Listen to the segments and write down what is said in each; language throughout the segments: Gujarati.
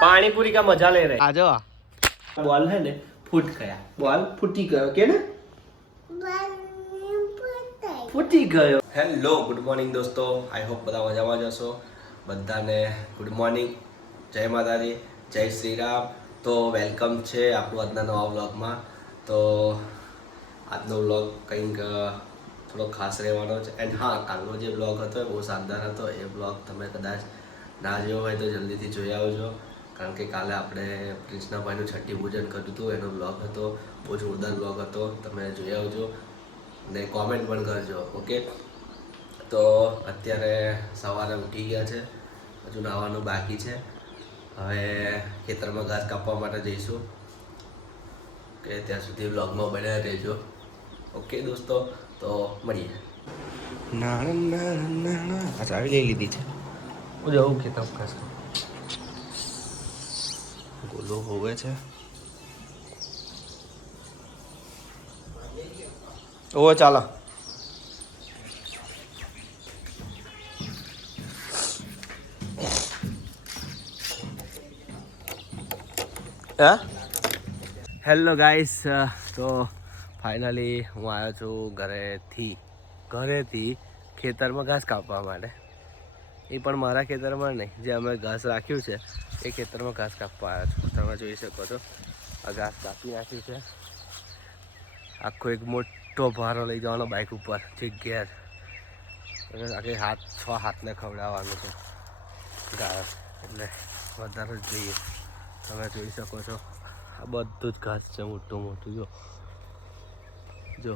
पानी पूरी का मजा ले रहे। आ जाओ। बॉल है ने फूट गया, बॉल फूटी गयो के ने फूटी गयो। હેલો ગુડ મોર્નિંગ દોસ્તો, આઈ હોપ બધા મજામાં જ હશો. બધાને ગુડ મોર્નિંગ, જય માતાજી, જય શ્રી રામ. તો વેલકમ છે આપણું આજના નવા વ્લોગમાં. તો આજનો વ્લોગ કંઈક થોડો ખાસ રહેવાનો છે. એન્ડ હા, કાલનો જે વ્લોગ હતો એ બહુ શાનદાર હતો. એ વ્લોગ તમે કદાચ ના જોયો હોય તો જલ્દીથી જોઈ આવજો, કારણ કે કાલે આપણે પ્રિન્સના ભાઈનું છઠ્ઠી પૂજન કર્યું હતું. એનો વ્લોગ હતો, બહુ જોરદાર વ્લોગ હતો. તમે જોઈ આવજો ને કોમેન્ટ પણ કરજો. ઓકે, તો અત્યારે સવારે ઉઠી ગયા છે, હજુ નાહવાનું બાકી છે. હવે ખેતરમાં ઘાસ કાપવા માટે જઈશું, કે ત્યાં સુધી વ્લોગમાં બન્યા રહેજો. ઓકે દોસ્તો, તો મળીએ. આવી લઈ લીધી છે. હું જવું ખેતર ઘાસ ગોલો હોવે છે. ઓ ચાલો. હેલો ગાઈસ, તો ફાઇનલી હું આવ્યો છું ઘરેથી ખેતરમાં ઘાસ કાપવા માટે. એ પણ મારા ખેતરમાં નહીં, જે અમે ઘાસ રાખ્યું છે એ ખેતરમાં ઘાસ કાપવા આવ્યો છું. તમે જોઈ શકો છો, આ ઘાસ કાપી નાખ્યું છે. આખો એક મોટો ભારો લઈ જવાનો બાઇક ઉપર જે ઘેર, આખી 6 હાથને ખવડાવવાનું છે ઘાસ, એટલે વધારે જ જોઈએ. તમે જોઈ શકો છો, આ બધું જ ઘાસ છે, મોટું મોટું. જો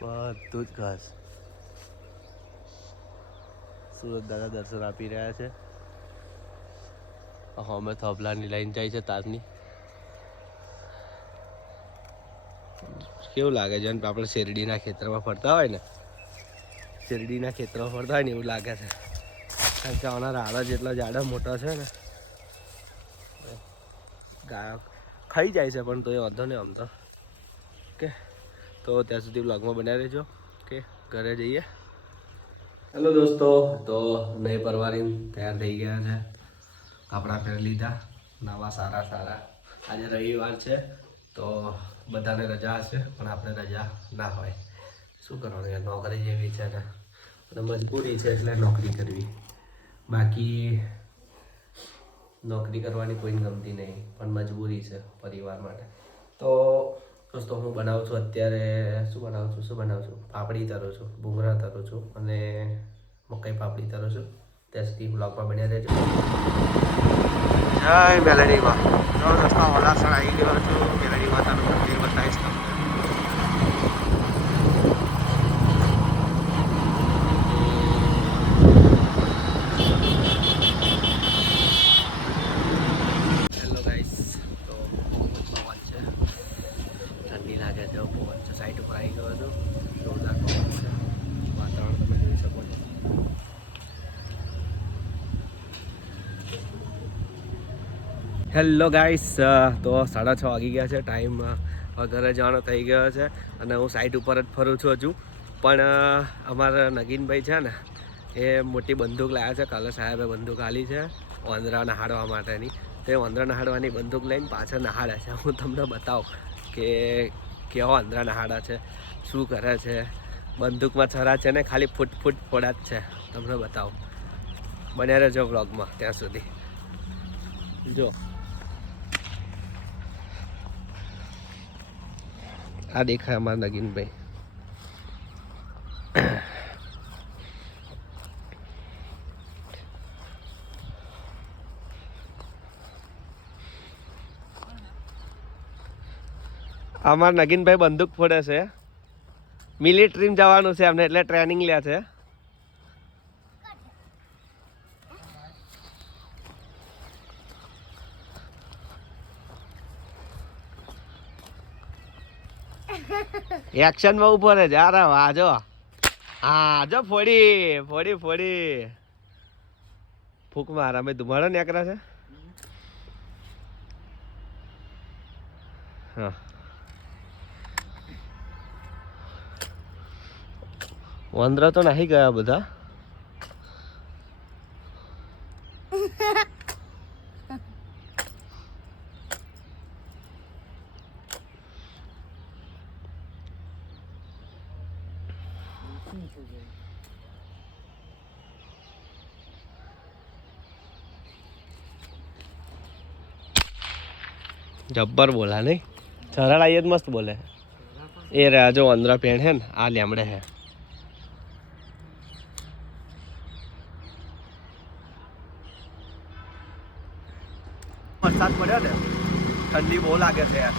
બધું જ ઘાસ. સુરત દાદા દર્શન આપી રહ્યા છે. અમે થોભલાની લાઈન જાય છે તારની. કેવું લાગે છે આપણે શેરડીના ખેતરમાં ફરતા હોય ને, શેરડીના ખેતરમાં ફરતા હોય ને એવું લાગે છે. કારણ કે આના રાડા જેટલા જાડા મોટા છે ને, ગાયો ખાઈ જાય છે, પણ તો એ વાંધો નહીં આમ તો. ઓકે, તો ત્યાં સુધી વ્લોગમાં બનાવી રહેજો. કે ઘરે જઈએ. હેલો દોસ્તો, તો નહીં પરવારી તૈયાર થઈ ગયા છે, કપડાં પહેરી લીધા નવા સારા. આજે રવિવાર છે તો બધાને રજા હશે, પણ આપણે રજા ના હોય. શું કરવાનું યાર, નોકરી જેવી છે ને, અને મજબૂરી છે એટલે નોકરી કરવી. બાકી નોકરી કરવાની કોઈ ગમતી નહીં, પણ મજબૂરી છે પરિવાર માટે. તો દોસ્તો હું બનાવું છું અત્યારે, શું બનાવું છું પાપડી તરું છું, ભૂંગળા તરું છું અને મકાઈ પાપડી તરું છું. ત્યાં સુધી બ્લોગમાં બન્યા રહેજો. જય મેલડીમાં. તો દોસ્તો વલાસણ આવી ગયો છું. મેલડી માતાનું મંદિર બતાવીશ તમને. હેલો ગાઈસ, તો પવન છે, ઠંડી લાગે છે, પવન છે. સાઈડ ઉપર આવી ગયો છું, જોરદાર પવન છે. વાતાવરણ તમે જોઈ શકો છો. હેલો ગાઈસ, તો 6:30 વાગી ગયા છે. ટાઈમ ઘરે જવાનો થઈ ગયો છે અને હું સાઈડ ઉપર જ ફરું છું હજુ. પણ અમારા નગીનભાઈ છે ને, એ મોટી બંદૂક લાવ્યા છે. કાલે સાહેબે બંદૂક આલી છે વાંદરા નહાડવા માટેની. તે વાંદરા નહાડવાની બંદૂક લઈને પાછળ નહાડે છે. હું તમને બતાવું કે કેવા વાંદરા નહાડા છે, શું કરે છે. બંદૂકમાં છરા છે ને ખાલી ફૂટ ફોડા જ છે. તમને બતાવું, બન્યા રહેજો વ્લોગમાં ત્યાં સુધી. જો આ દેખાય અમારા નગીનભાઈ. અમારા નગીનભાઈ બંદૂક ફોડે છે. મિલિટરીમાં જવાનું છે એમને, એટલે ટ્રેનિંગ લે છે. એક્શન માં ઉભો રહે છે. અરે વાહ, જો હા, જો ફોડી ફૂક મારા. અમે ધુમાડો નીકળે છે. હા, વાંદરા તો નાહી ગયા બધા. જબ્બર બોલા નહીં સરળ આઈએ મસ્ત બોલે એ રે જો અંદરા પેણ હે ને આ લેમડે હે વરસાદ પડ્યો ને ઠંડી બહુ લાગે છે યાર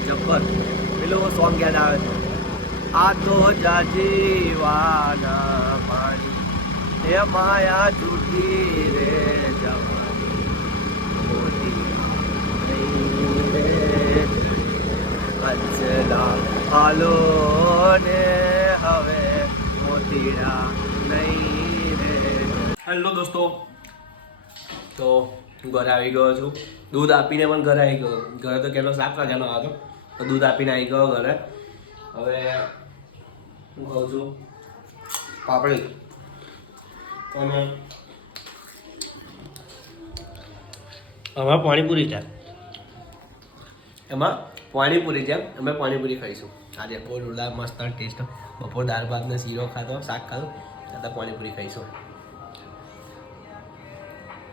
જબ્બર પેલો સોંગ યાદ આવે છે આ તો જાજીવાના પાણી એ માયા જુટી રે અચલા હાલો ને હવે મોતીડા નહીં રે હેલો દોસ્તો તો હું ઘરે આવી ગયો છું દૂધ આપીને પણ ઘરે આવી ગયો ઘરે તો કેટલો 7 વાગ્યાનો આવ્યો તો દૂધ આપીને આવી ગયો ઘરે હવે હું ખાઉં છું પાપડી અને અમારે પાણીપુરી છે એમાં પાણીપુરી છે અમે પાણીપુરી ખાઈશું આજે બહુ રૂલા મસ્ત ટેસ્ટ બપોર દાળ ભાત ને શીરો ખાધો શાક ખાધું અત્યારે પાણીપુરી ખાઈશું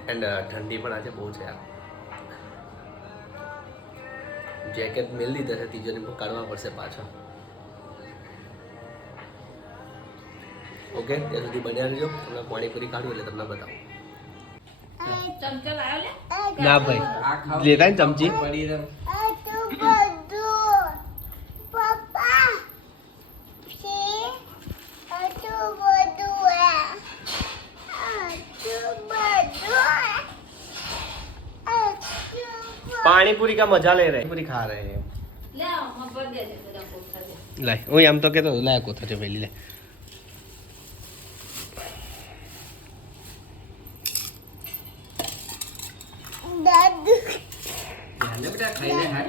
એન્ડ ઠંડી પણ આજે બહુ છે યાર જેકેટ મેળ લીધા છે તિજોરી કાઢવા પડશે પાછા ઓકે ત્યાં સુધી બન્યા રહેજો તમને પાણીપુરી કાઢું એટલે તમને બતાવું ના ભાઈ લેતા ને ચમચી પડી રહે पानी पूरी का मजा ले रहे पूरी खा रहे हैं लाए वो हम तो कहते लाया को था पहले ले दादू ले बेटा खाई ले हाय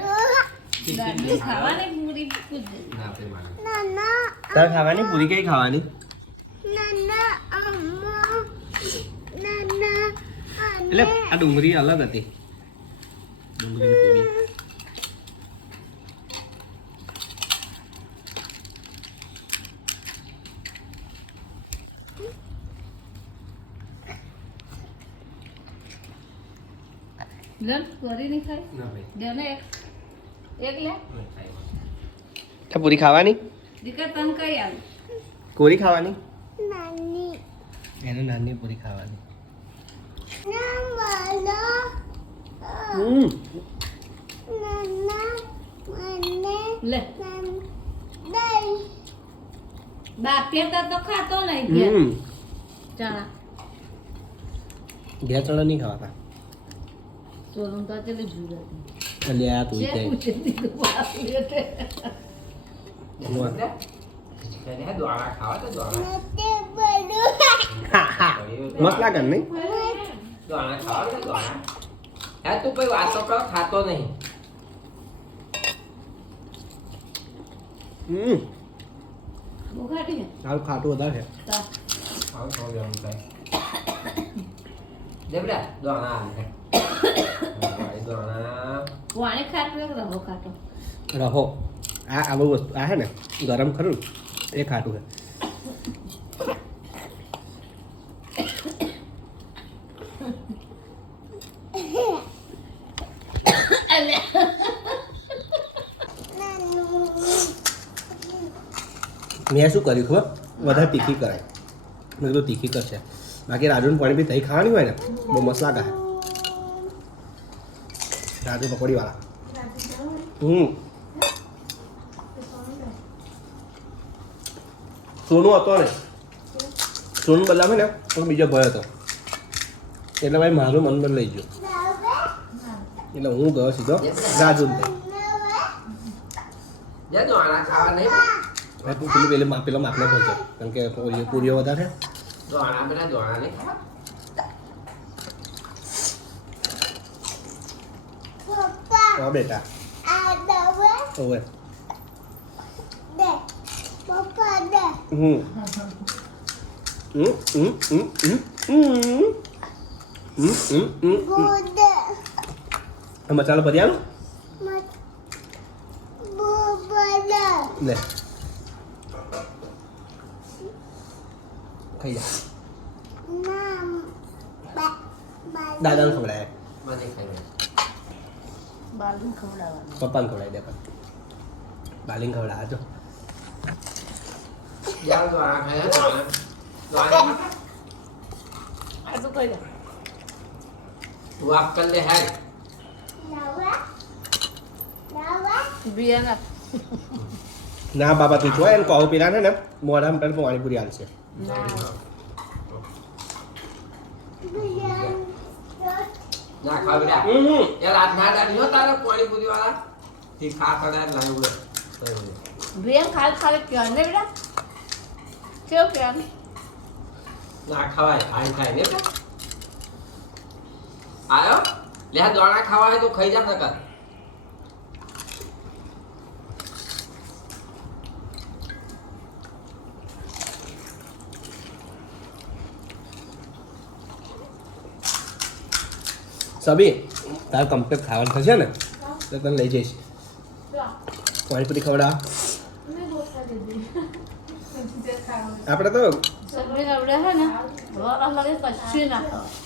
दादू खावानी पूरी कुछ ना पे माना नाना तार खावानी पूरी कई खावानी नाना अम्मा नाना એટલે આ ડુંગળી અલગ હતી ડુંગળી કોબી લન કરી નહીં ખાય ના ભાઈ દેને એક લે તે પૂરી ખાવાની દીકરા તન કઈ આવ કોરી ખાવાની નાની એને નાની પૂરી ખાવાની ના વાલા નાના મને લે દઈ બાપે તો ખાતો નહીં ઘેર ચણા ઘેર ચણા નહીં ખાવાતા સોનું તો ચલે જુદા એટલે આ તું કે મસ્ત લાગે નહીં દોણા ખાવા કે દોણા હે તું કોઈ વાતો કર ખાતો નહીં બોખાટી ને હાલ ખાટું વધારે છે ખાવ ખાવ એમ થાય દેબડા દોણા આવે ભાઈ દોણા વાણે ખાટું એક રહો ખાટો રહો આ બહુ વસ્તુ આ હે ને ગરમ ખરું એ ખાટું છે મેં શું કર્યું ખબર વધારે તીખી કરાય મેં તો તીખી કરશે બાકી રાજુનું પાણી બી થઈ ખાવાની હોય ને બહુ મસ્ત લાગે રાજુ પકોડીવાળા સોનું હતો ને સોનું બદલાવે ને તો બીજો ભય હતો એટલે ભાઈ મારું મન પણ લઈ ગયો એટલે હું ગયો સીધો રાજુ જે દોણા ખાવા નહીં તું પેલું પેલો માપનો ભરજો કારણ કે પૂરીઓ વધારે દોણા પેલા દોણા નહીં હા બેટા ઓવે મસાલો ભરી આલો લે ખાઈ જા દાદાને ખવડાય મને ખાઈ બાલુ ખવડાવવાનું પપ્પાને ખવડાવી દે પણ બાલીને ખવડાવે જો યાર તો આ ખાયા તો આ આ તો કહી દે તું આપ કર લે હે બિયાના ના બાબા તું જોય એને કહું પીલા ને મોઢામાં પેલા પાણીપુરી હાલશે ના ના ખા બેટા યાર આજ ના દાડી હો તારા પાણી પૂરી વાળા થી ખા કડા લાવ્યું લે બિયાન ખાલી ક્યાં ને બેટા કેવું ક્યાં ના ખવાય ખાઈ ખાઈ ને આયો લે આ દોણા ખાવા હે તો ખાઈ જા નકર સબી તારે કમ્પ્લીટ ખાવાનું થશે ને તો તને લઈ જઈશ પાણીપુરી ખવડા આપણે તો સગડી આવડે હે ને વરસ લગે કશું ના ખાવા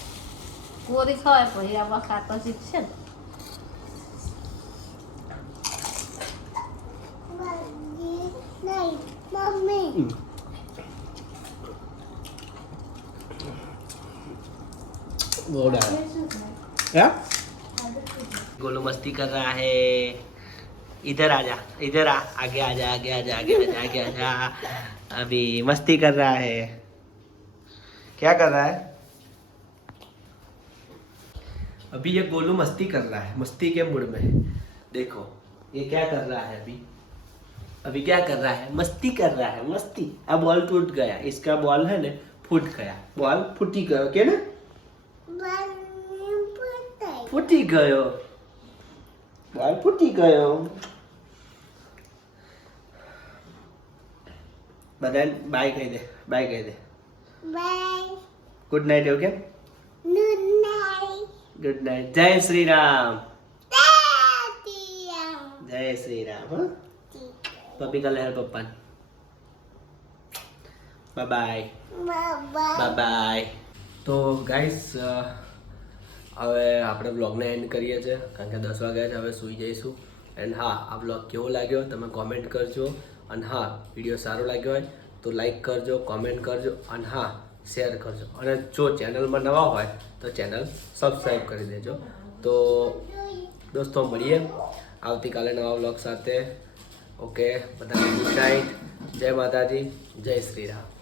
કોરી ખવાય પછી આવા ખાતા શીખશે ને गोलू मस्ती कर रहा है इधर आ जा इधर आ आगे आ जा आगे आ जा आगे आ जा आगे आ जा अभी मस्ती कर रहा है क्या कर रहा है अभी ये गोलू मस्ती कर रहा है मस्ती के मूड में देखो ये क्या कर रहा है अभी अभी क्या कर रहा है मस्ती कर रहा है मस्ती अब बॉल टूट गया इसका बॉल है ना फूट गया बॉल फूटी गयो के ना फूटी गयो बॉल फूटी गयो बधाने बाय कही दे बाय कही दे good night okay good night जय श्री राम जय श्री राम हाँ पप्पी का लहर पप्पा बाय बाय बाय बाय तो गाइस હવે આપણે બ્લોગને એન્ડ કરીએ છીએ કારણ કે 10 વાગ્યા છે હવે સૂઈ જઈશું એન્ડ હા આ બ્લોગ કેવો લાગ્યો તમે કોમેન્ટ કરજો અને હા વિડીયો સારો લાગ્યો હોય તો લાઈક કરજો કોમેન્ટ કરજો અને હા શેર કરજો અને જો ચેનલમાં નવા હોય તો ચેનલ સબસ્ક્રાઈબ કરી દેજો તો દોસ્તો મળીએ આવતીકાલે નવા બ્લોગ સાથે ઓકે બધાને ગુડ નાઇટ જય માતાજી જય શ્રી રામ